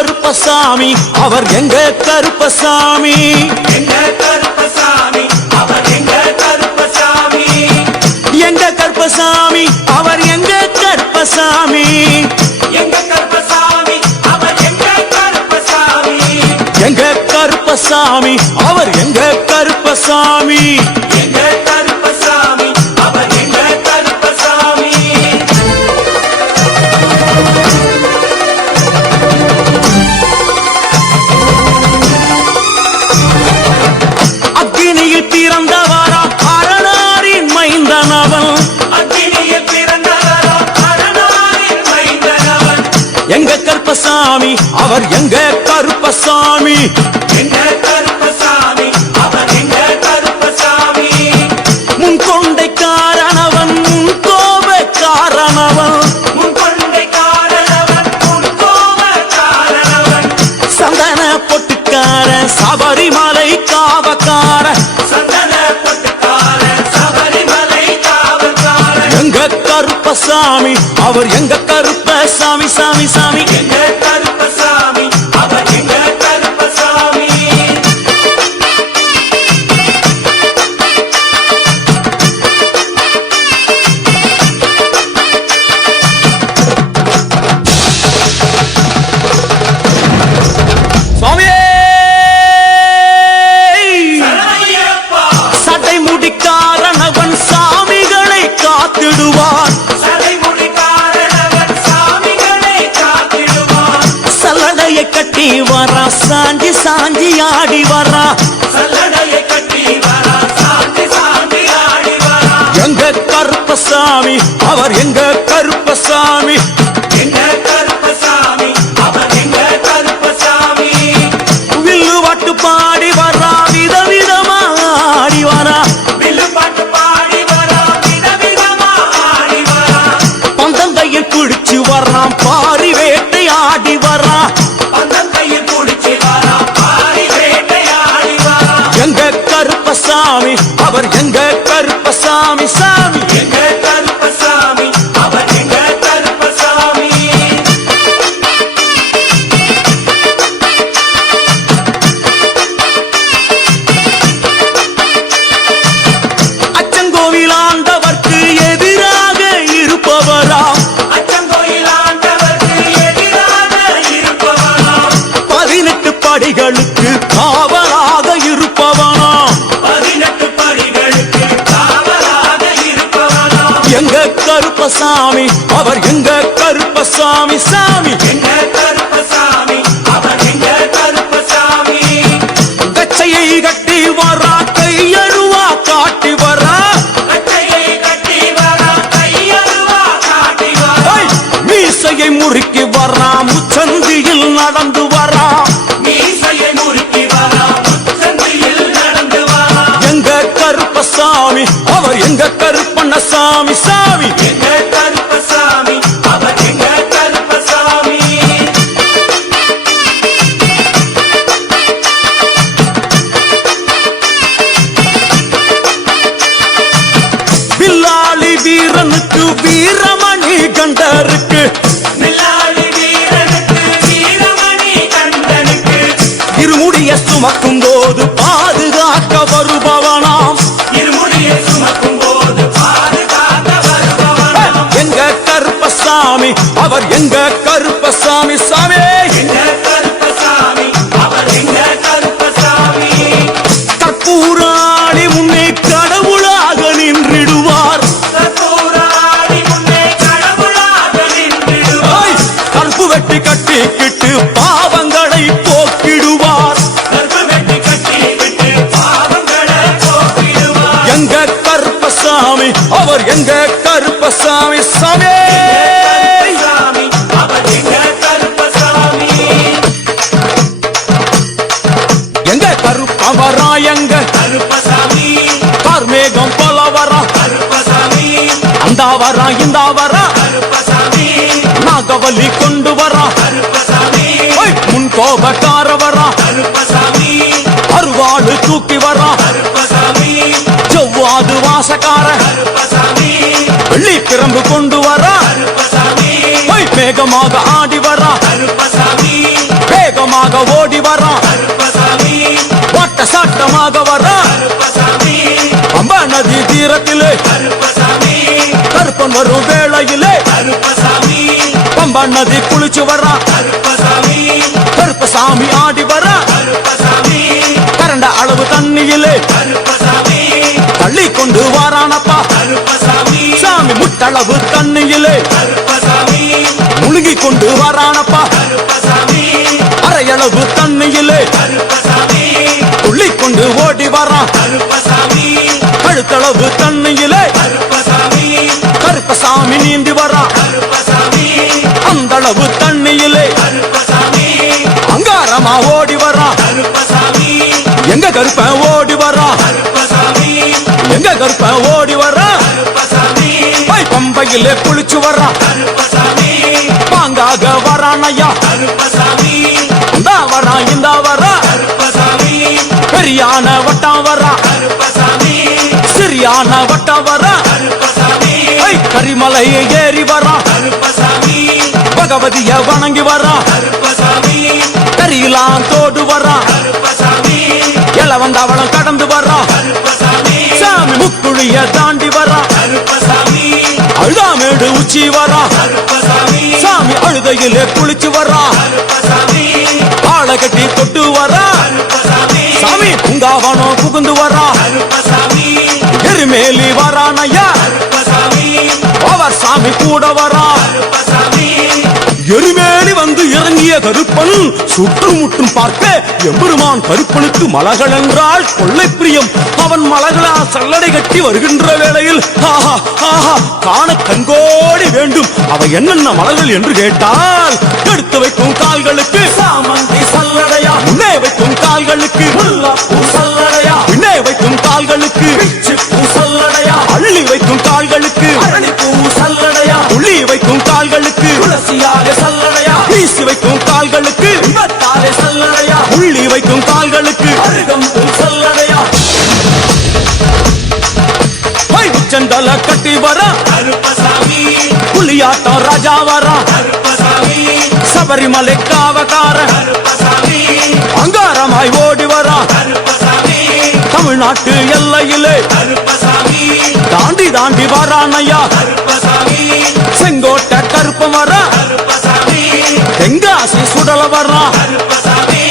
கருப்பசாமி அவர் எங்க கருப்பசாமி எங்க கருப்பசாமி அவர் எங்க கருப்பசாமி எங்க கருப்பசாமி அவர் எங்க கருப்பசாமி எங்க கருப்பசாமி அவர் எங்க கருப்பசாமி எங்க கருப்பசாமி அவர் எங்க கருப்பசாமி எங்க கருப்பசாமி அவர் எங்க கருப்பசாமி அக்னியில் பிறந்தவரா அரணாரின் மைந்தனவன் அக்னியில் பிறந்தவரா அரணாரின் மைந்தனவன் எங்க கருப்பசாமி அவர் எங்க கருப்பசாமி எங்க கருப்பசாமி அவர் எங்க கருப்பசாமி முன்கொண்டை காரணவன் முன் கோப காரணவன் முன்கொண்டை காரணவன் முன்கோப காரணவன் சந்தன பொட்டுக்கார சபரிமலை காவக்கார சந்தன பொட்டுக்கார சபரிமலை காவல்கார எங்க கருப்பசாமி அவர் எங்க கருப்பசாமி சாமி சாமி எங்க கருப்பசாமி அவர் எங்க கருப்பசாமி சுவாமியே சரணமையப்பா சடை முடிக்காரணவன் சாமிகளை காத்திடுவான் சடைமுடி காரணவன் சாமிகளை காத்திடுவான் சல்லடையை கட்டி வரா சாஞ்சி சாஞ்சி ஆடி வரா சல்லடையை கட்டி வரா சாந்தி சாந்தி ஆடி வரா எங்க கருப்பசாமி அவர் எங்க கருப்பசாமி எங்க கருப்பசாமி அவர் எங்க கருப்பசாமி வில்லு வாட்டு பாடி வரா விதவிதமா ஆடி வரா வில்லுப்பாட்டு பாடி வரா விதவிதமா ஆடி வரா பந்தங்கையில் குடிச்சு வர்றான் பாரி வேட்டை ஆடி வரா பந்தங்கையில் குடிச்சு வரா பாரி வேட்டையாடி வரா எங்க கருப்பசாமி அவர் எங்க கருப்பசாமி சாமி எங்க கருப்பசாமி அவர் எங்க கருப்பசாமி அச்சங்கோவில் ஆண்டவர்க்கு எதிராக இருப்பவராம் அச்சங்கோயில் ஆண்டவருக்கு எதிராக இருப்பவனாம் 18 படிகளுக்கு காவலாக இருப்பவனாம் 18 படிகளுக்கு காவலாக இருப்பவனாம் எங்க கருப்பசாமி அவர் எங்க கருப்பசாமி சாமி எங்க கருப்பசாமி அவர் எங்க கருப்பசாமி கச்சையை கட்டி வரா கையழுவா காட்டி வரா கட்டையை கட்டி வரா கையருவா காட்டி வரா ஐ! மீசையை முறுக்கி வரா முச்சந்தியில் நடந்து வரா மீசையை முறுக்கி வரா முச்சந்தியில் நடந்து வரா எங்க கருப்பசாமி அவர் எங்க கருப்பண்ணசாமி சாமி எங்க கருப்பசாமி அவர் எங்க கருப்பசாமி வில்லாளி வீரனுக்கு வீரமணி கண்டருக்கு மில்லாளி வீரனுக்கு வீரமணி கண்டனுக்கு இருமுடிய சுமக்கும் போது பாதுகாக்க வருபவனாம் இருமுடியை சுமக்கும் போது பாதுகாக்க வருபவனாம் எங்க கருப்பசாமி அவர் எங்க கருப்பசாமி சாமி எங்க கருப்பசாமி அவர் எங்க கருப்பசாமி கற்பூராணி முன்னே கடவுளாக நின்றிடுவார் கற்பூராடி முன்னே கடவுளாக நின்றிடுவார் ஐ! கற்பு வெட்டி கட்டிக்கிட்டு பாவங்களை போக்கிடுவார் கற்பு வெட்டி கட்டி விட்டு பாவங்களை போக்கிடுவார் எங்க கருப்பசாமி அவர் எங்க கருப்பசாமி சாமி சாமி அவர் எங்க கருப்பசாமி எங்க கருப்பவரா எங்க கருப்பசாமி கார்மேகம் போல வரா கருப்பசாமி அந்த வரா இந்த வரா கருப்பசாமி நாகவலி கொண்டு வரா கருப்பசாமி ஐ! முன் கோபக்கார வரா கருப்பசாமி அருவாளு தூக்கி வரா கருப்பசாமி செவ்வாது வாசக்கார கருப்பசாமி வெள்ளி பிரம்பு கொண்டு வரா கருப்பசாமி மேகமாக ஆடி வரா கருப்பசாமி வேகமாக ஓடி வரான் கருப்பசாமி வாட்ட சாட்டமாக வரான் கருப்பசாமி பம்பா நதி தீரத்திலே கருப்பசாமி கருப்பன் வரும் வேளையிலே கருப்பசாமி பம்பா நதி குளிச்சு வரான் கருப்பசாமி கருப்பசாமி ஆடி வரான் கருப்பசாமி கரண்ட அளவு தண்ணியிலே கருப்பசாமி தள்ளி கொண்டு வாரானப்பா கருப்பசாமி சாமி முட்டளவு தண்ணியிலே கருப்பசாமி முழுகி கொண்டு வாரானப்பா கருப்பசாமி அரையளவு தண்ணியிலே கருப்பசாமி துள்ளி கொண்டு ஓடி வரான் கருப்பசாமி கழுத்தளவு தண்ணியிலே கருப்பசாமி கருப்பசாமி நீந்தி வரான் கருப்பசாமி அந்த அளவு தண்ணியிலே கருப்பசாமி அங்காரமா ஓடி வரான் கருப்பசாமி எங்க கருப்பன் ஓடி வரான் கருப்பசாமி எங்க கருப்பன் ஓடி வரான் கருப்பசாமி பம்பையிலே குளிச்சு வரான் கருப்பசாமி பாங்காக வரான் ஐயா கருப்பசாமி இந்த வரான் இந்த வரான் கருப்பசாமி பெரியான வட்டம் வரான் கருப்பசாமி சிறியான வட்டம் வரான் கருப்பசாமி கரிமலையை ஏறி வரான் கருப்பசாமி பகவதிய வணங்கி வரான் கருப்பசாமி கரியெல்லாம் தோடு வரான் கருப்பசாமி இளவந்தவளம் கடந்து வரான் கருப்பசாமி சாமி முக்குழிய தாண்டி வரான் கருப்பசாமி அழுதாமேடு உச்சி வரான் கருப்பசாமி சாமி அழுதையிலே குளிச்சு வரான் கருப்பசாமி ஆளை கட்டி தொட்டு வரான் கருப்பசாமி சாமி பூங்காவனம் புகுந்து வரான் கருப்பசாமி எருமேலி வரான் ஐயா கருப்பசாமி அவர் சாமி கூட வரான் கருப்பசாமி எருமேலி வந்து இறங்கிய கருப்பன் சுற்றுமுற்றும் பார்க்க எம்பெருமான் கருப்பனுக்கு மலகள் என்றால் கொள்ளை பிரியம் அவன் மலகளா சல்லடை கட்டி வருகின்ற வேளையில் ஆஹா ஆஹா காண கண்கோடி வேண்டும் அவை என்னென்ன மலர்கள் என்று கேட்டால் எடுத்து வைக்கும் கால்களுக்கு சாமந்தி சல்லடையா முன்னே வைக்கும் கால்களுக்கு முல்லைப்பூ சல்லடையா பின்னே வைக்கும் கால்களுக்கு பிச்சிப்பூ சல்லடையா அள்ளி வைக்கும் கால்களுக்கு அரளிப்பூ சல்லடையா உள்ளி வைக்கும் கால்களுக்கு துளசியாக சல்லடையா வீசி வைக்கும் கால்களுக்கு இவத்தாலே சல்லடையா உள்ளி வைக்கும் கால்களுக்கு அருகம்பூ சல்லடையா உச்சந்தல கட்டி வர கருப்பசாமி புலியாட்டம் ராஜா வர கருப்பசாமி சபரிமலை காவகார கருப்பசாமி அங்காரமாய் ஓடி வர கருப்பசாமி தமிழ்நாட்டு எல்லையிலே கருப்பசாமி தாண்டி தாண்டி வரானையா கருப்பசாமி செங்கோட்டை கருப்பம் வர கருப்பசாமி தெங்காசி சுடல வர்றான் கருப்பசாமி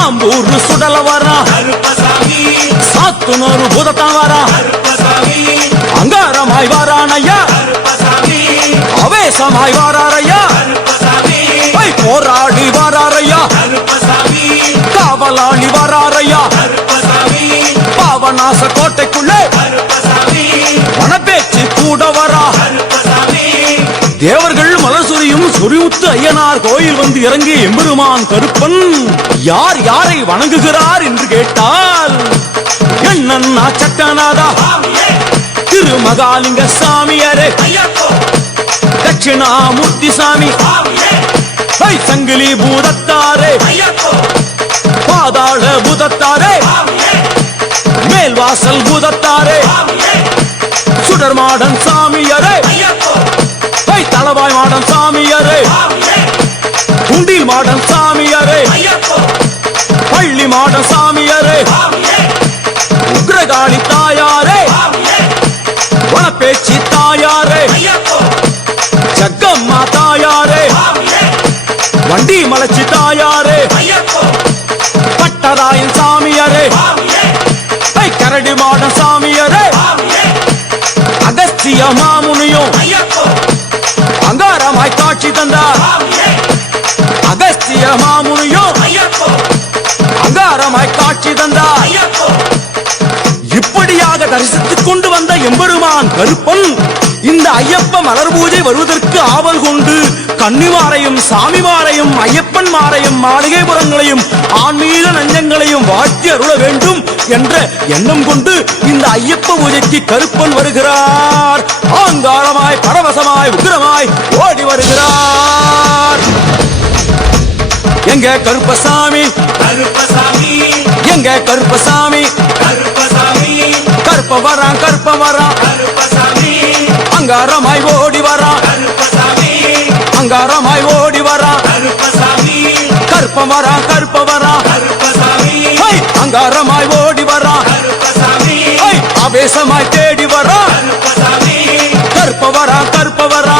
ஆம்பூர் சுடல வர்றான் கருப்பசாமி சாத்துனூர் புதத்தான் வரான் கருப்பசாமி அங்காரமாய் வரானையா கருப்பசாமி அவேசமாய் வராரையா கருப்பசாமி போராடி வராரையா கருப்பசாமி காவலாளி வராரையா கருப்பசாமி பாவநாச கோட்டைக்குள்ளே கருப்பசாமி வனப்பேச்சு கூட வரா கருப்பசாமி தேவர்கள் மலர் சொரியும் சொரிமுத்து ஐயனார் கோயில் வந்து இறங்கிய எம்பெருமான் கருப்பன் யார் யாரை வணங்குகிறார் என்று கேட்டால் என்னன்னா சட்டநாதா சாமியே திருமகாலிங்க சாமியாரே ஐயப்போ தட்சிணாமூர்த்தி சாமி சாமியே சங்கிலி பூதத்தாரே ஐயப்போ பாதாள பூதத்தாரே சாமியே மேல்வாசல் பூதத்தாரே சாமியே சுடர் மாடன் சாமியாரே ஐயப்போ தளவாய் மாடன் சாமியாரே சாமியே குண்டில் மாடன் சாமியாரே ஐயப்போ பள்ளி மாடன் சாமியாரே சாமியே உக்ரகாளி தாயாரே சாமியே வனப்பேச்சி தாயாரே ஐயப்போ ஜக்கம்மா தாயாரே சாமியே வண்டி மலச்சி தாயாரே ஐயப்போ பட்டராயன் சாமியாரே சாமியே கரடி மாடன் சாமியாரே சாமியே அகஸ்திய மாமுனியும் ஐயப்போ அங்காரமாய் காட்சி தந்தார் சாமியே அகஸ்திய மாமுனியும் ஐயப்போ அங்காரமாய் காட்சி தந்தார் ஐயப்போ இப்படியாக தரிசித்துக் கொண்டு வந்த எம்பெருமான் கருப்பன் இந்த ஐயப்ப மலர் பூஜை வருவதற்கு ஆவல் கொண்டு கன்னிமாரையும் சாமிமாரையும் ஐயப்பன் மாரையும் மாளிகைபுரங்களையும் ஆன்மீக நஞ்சங்களையும் வாழ்த்தி அருள வேண்டும் என்ற எண்ணம் கொண்டு இந்த ஐயப்ப பூஜைக்கு கருப்பன் வருகிறார். ஆங்காரமாய் பரவசமாய் உக்கிரமாய் ஓடி வருகிறார். எங்க கருப்பசாமி கருப்பசாமி எங்க கருப்பசாமி கருப்பசாமி கருப்ப வரான் கருப்பசாமி அங்காரமாய் ஓடி வரான் கருப்பசாமி அங்காரமாய் ஓடி வரான் கருப்பசாமி கருப்ப கருப்பவரா கருப்பவரா கருப்பசாமி அங்காரமாய் ஓடி வரா கருப்பசாமி ஆவேசமாய் தேடி வரா கருப்பசாமி கருப்பவரா கருப்பவரா